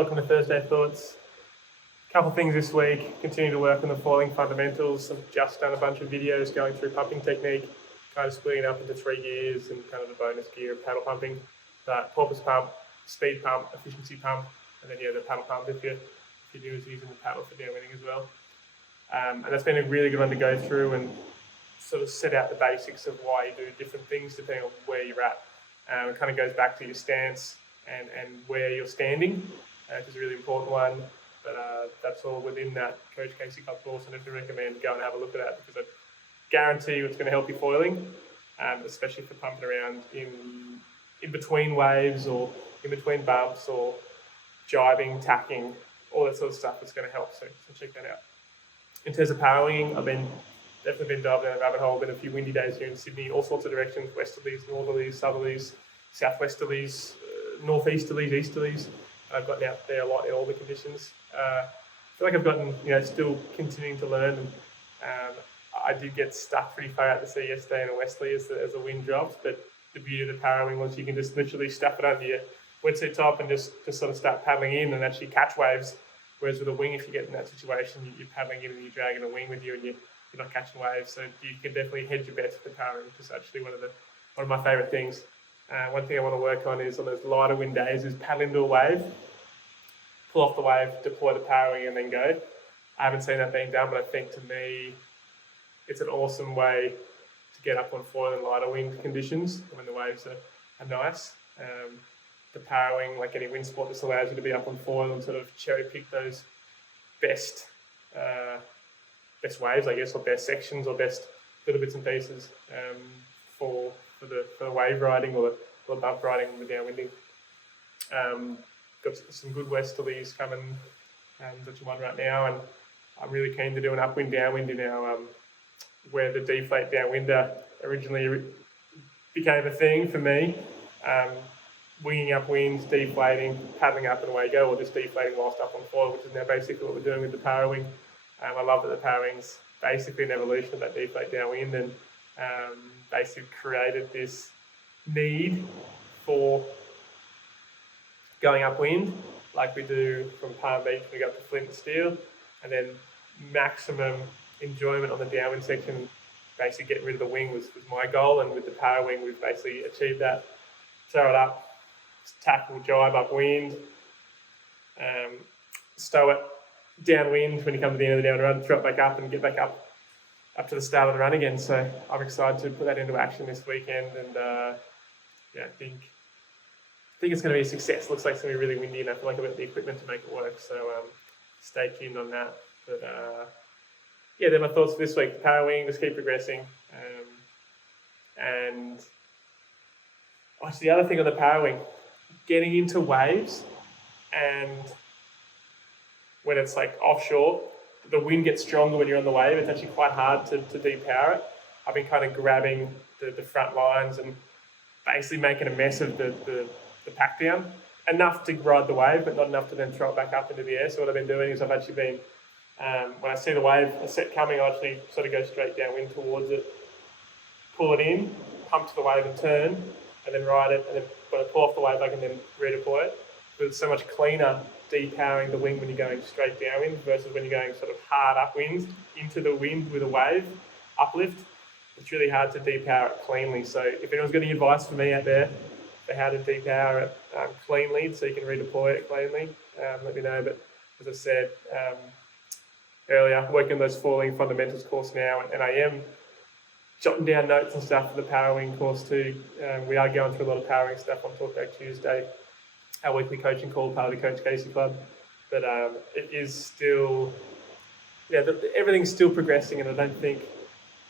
Welcome to Thursday Thoughts. Couple things this week, continue to work on the foiling fundamentals. I've just done a bunch of videos going through pumping technique, kind of splitting it up into 3 gears and kind of the bonus gear of paddle pumping. But porpoise pump, speed pump, efficiency pump, and then the paddle pump if you're using the paddle for downwinding as well. And that's been a really good one to go through and sort of set out the basics of why you do different things depending on where you're at. It kind of goes back to your stance and where you're standing, which is a really important one. But that's all within that Coach Casey Club course, and I do recommend go and have a look at that because I guarantee you it's going to help you foiling, especially for pumping around in between waves or in between bumps or jibing, tacking, all that sort of stuff. It's going to help, so check that out. In terms of Parawinging, I've definitely been diving down a rabbit hole. Been a few windy days here in Sydney, all sorts of directions: westerlies, northerlies, southerlies, southwesterlies, northeasterlies, easterlies. I've gotten out there a lot in all the conditions. I feel like I've gotten, still continuing to learn. And I did get stuck pretty far out to sea yesterday in a westerly as the wind dropped. But the beauty of the Parawing was you can just literally stuff it under your wetsuit top and just sort of start paddling in and actually catch waves. Whereas with a wing, if you get in that situation, you're paddling in and you're dragging a wing with you and you're not catching waves. So you can definitely hedge your bets with the Parawing, which is actually one of my favourite things. One thing I want to work on is on those lighter wind days is paddle into a wave, pull off the wave, deploy the Parawing and then go. I haven't seen that being done, but I think to me it's an awesome way to get up on foil in lighter wind conditions when the waves are nice. The Parawing, like any wind sport, just allows you to be up on foil and sort of cherry pick those best waves, I guess, or best sections or best little bits and pieces for the wave riding or the bump riding and the downwinding. Got some good westerlies coming, such a one right now, and I'm really keen to do an upwind downwind in our where the deflate downwinder originally became a thing for me. Winging upwind, deflating, paddling up and away you go, or just deflating whilst up on foil, which is now basically what we're doing with the Parawing. I love that the Parawing's basically an evolution of that deflate downwind and basically created this need for going upwind like we do from Palm Beach when we go up to Flint and Steel, and then maximum enjoyment on the downwind section. Basically getting rid of the wing was my goal, and with the Parawing we've basically achieved that. Throw it up, tackle, jibe upwind, stow it downwind when you come to the end of the downwind run, throw it back up and get back up to the start of the run again. So I'm excited to put that into action this weekend, and I think it's going to be a success. Looks like it's going to be really windy, and I feel like I've got the equipment to make it work. So stay tuned on that. But they're my thoughts for this week. The Parawing, just keep progressing. And the other thing on the Parawing, getting into waves, and when it's like offshore, the wind gets stronger when you're on the wave. It's actually quite hard to depower it. I've been kind of grabbing the front lines and basically making a mess of the pack down, enough to ride the wave, but not enough to then throw it back up into the air. So what I've been doing is I've actually been, when I see the wave set coming, I actually sort of go straight downwind towards it, pull it in, pump to the wave and turn, and then ride it, and then when I pull off the wave I can then redeploy it. But it's so much cleaner depowering the wing when you're going straight downwind versus when you're going sort of hard upwind into the wind with a wave uplift. It's really hard to depower it cleanly. So if anyone's got any advice for me out there for how to depower it cleanly so you can redeploy it cleanly, let me know. But as I said earlier, working on those foiling fundamentals course now, and I am jotting down notes and stuff for the Parawing course too. We are going through a lot of Parawing stuff on Talkback Tuesday, our weekly coaching call, part of the Coach Casey Club. But it is still, everything's still progressing, and I don't think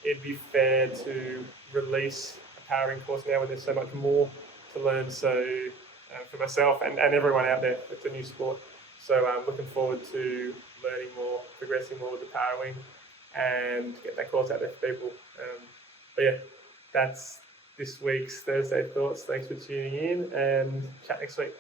it'd be fair to release a Parawing course now when there's so much more to learn. So for myself and everyone out there, it's a new sport. So I'm looking forward to learning more, progressing more with the Parawing, and get that course out there for people. That's this week's Thursday Thoughts. Thanks for tuning in, and chat next week.